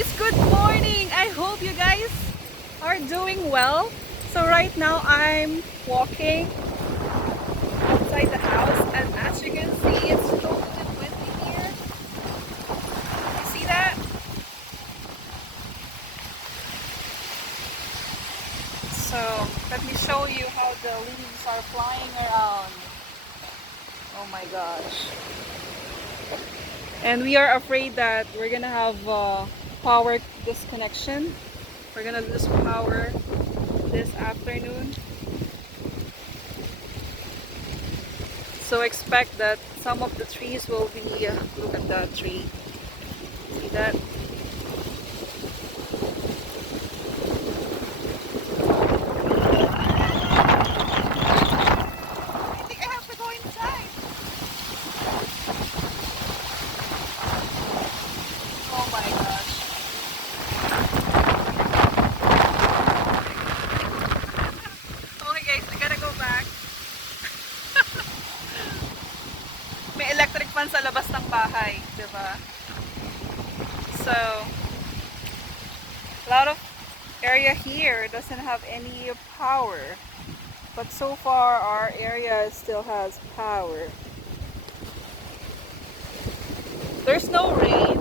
guys, good morning. I hope you guys are doing well. So right now I'm walking outside the house, and as you can see, it's totally windy here. You see that? So let me show you how the leaves are flying around. Oh my gosh. And we are afraid that we're gonna have power disconnection. We're gonna lose power this afternoon. So expect that some of the trees will be, look at that tree. See that? I think I have to go inside. Oh my gosh. Okay guys, I gotta go back. May electric fan sa labas ng bahay, di ba? So, a lot of area here doesn't have any power. But so far our area still has power. There's no rain,